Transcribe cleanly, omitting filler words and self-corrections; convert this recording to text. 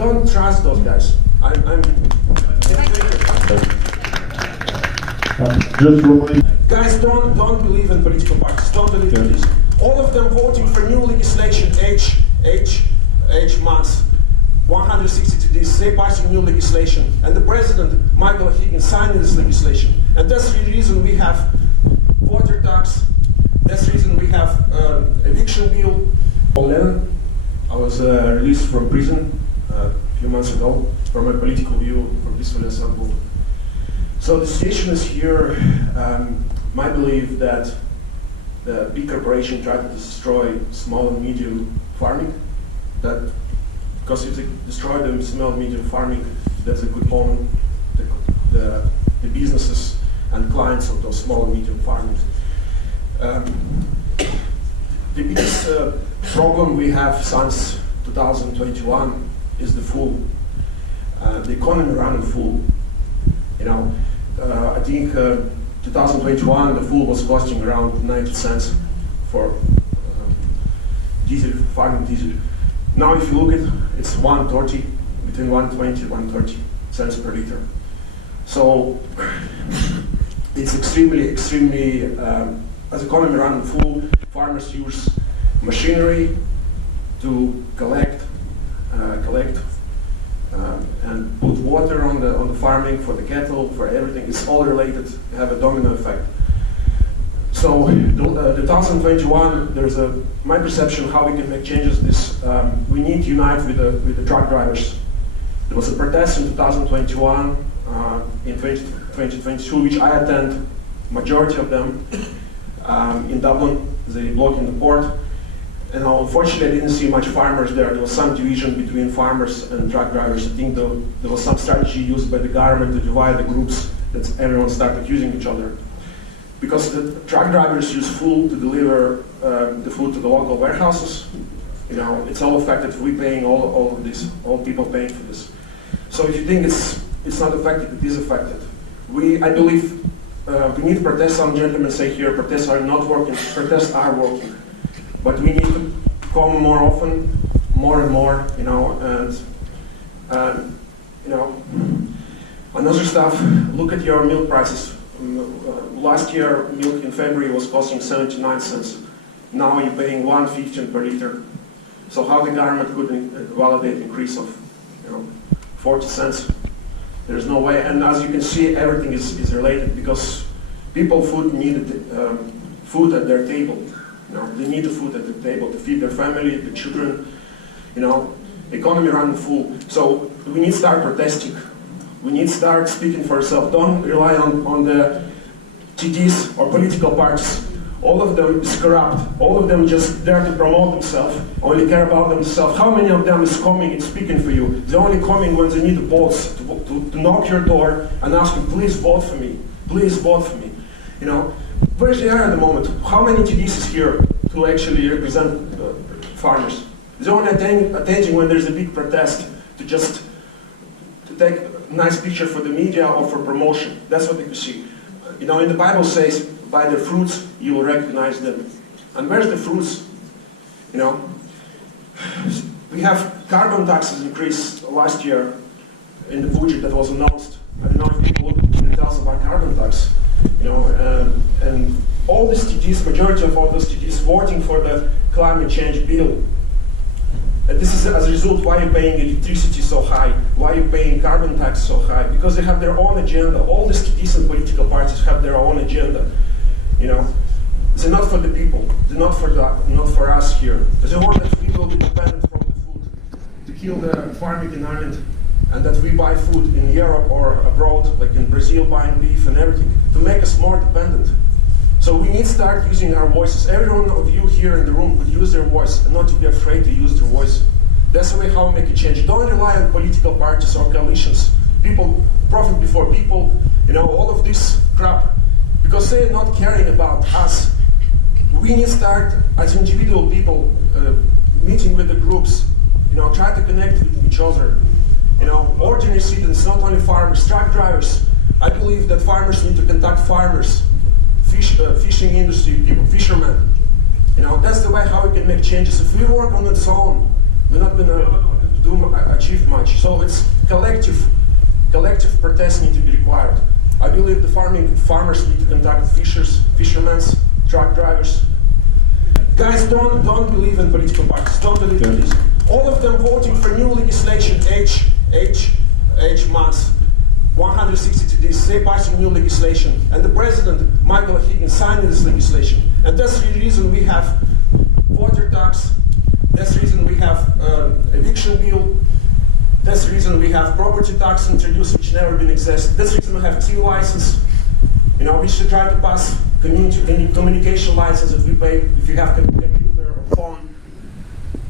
Don't trust those guys. Just remind. Guys, don't believe in political parties. Don't believe in this. All of them voting for new legislation, H months, 160 days. They passing new legislation, and the president, Michael Higgins, signing this legislation. And that's the reason we have water tax. That's the reason we have eviction bill. Lennon, I was released from prison a few months ago for my political view, for peacefully assembled. So the situation is here. My belief that the big corporation tried to destroy small and medium farming. That because if they destroy the small and medium farming, that's a good omen. The businesses and clients of those small and medium farmers. The biggest problem we have since 2021 is the fool. The economy running full. You know, I think 2021 the fuel was costing around 90 cents for diesel, farming diesel. Now if you look at it, it's 130, between 120 and 130 cents per liter. So it's extremely, as economy running full, farmers use machinery to collect and put water on the farming for the cattle, for everything. It's all related, have a domino effect. So 2021, there's my perception how we can make changes is we need to unite with the truck drivers. There was a protest in 2021, in 2022, which I attend, majority of them in Dublin. They blocking the port. And unfortunately, I didn't see much farmers there. There was some division between farmers and truck drivers. I think there was some strategy used by the government to divide the groups, that everyone started using each other. Because the truck drivers use fuel to deliver the food to the local warehouses. You know, it's all affected. We paying all of this, all people paying for this. So if you think it's not affected, it is affected. I believe we need to protest. Some gentlemen say here, protests are not working. Protests are working. But we need to come more often, more and more, you know, and you know, another stuff, look at your milk prices. Last year, milk in February was costing 79 cents. Now you're paying 1.15 per liter. So how the government could validate increase of, you know, 40 cents? There's no way. And as you can see, everything is related because food need food at their table. You know, they need the food at the table to feed their family, the children. You know, economy running full. So we need to start protesting. We need to start speaking for ourselves. Don't rely on the TDs or political parties. All of them is corrupt. All of them just there to promote themselves, only care about themselves. How many of them is coming and speaking for you? They're only coming when they need the votes to knock your door and ask you, please vote for me. Please vote for me. You know, where they are at the moment? How many TDs is here to actually represent farmers? They're only attending when there's a big protest to take a nice picture for the media or for promotion. That's what you see. You know, in the Bible says, by their fruits you will recognize them. And where's the fruits? You know, we have carbon taxes increased last year in the budget that was announced. I don't know if people look in details about carbon tax. You know, and all these TDs, majority of all those TDs voting for the climate change bill. And this is as a result why you're paying electricity so high, why you're paying carbon tax so high, because they have their own agenda. All these TDs and political parties have their own agenda. You know, they're not for the people. They're not for us here. They want that we will be dependent from the food, to kill the farming in Ireland, and that we buy food in Europe or abroad, like in Brazil, buying beef and everything, to make us more dependent. So we need to start using our voices. Every one of you here in the room would use their voice and not to be afraid to use their voice. That's the way how we make a change. Don't rely on political parties or coalitions. People profit before people, you know, all of this crap. Because they're not caring about us. We need to start as individual people, meeting with the groups, you know, try to connect with each other. You know, ordinary citizens, not only farmers, truck drivers. I believe that farmers need to contact farmers. Fishing industry people, fishermen. You know, that's the way how we can make changes. If we work on its own, we're not going to achieve achieve much. So it's collective protests need to be required. I believe the farmers need to contact fishermen, truck drivers. Guys, don't believe in political parties. Don't believe in this. All of them voting for new legislation, age months, 162 days. They passing new legislation, and the president, Michael Higgins, signing this legislation. And that's the reason we have water tax. That's the reason we have eviction bill. That's the reason we have property tax introduced, which never been exist. That's the reason we have TV license. You know, we should try to pass communication license if we pay, if you have a computer or phone.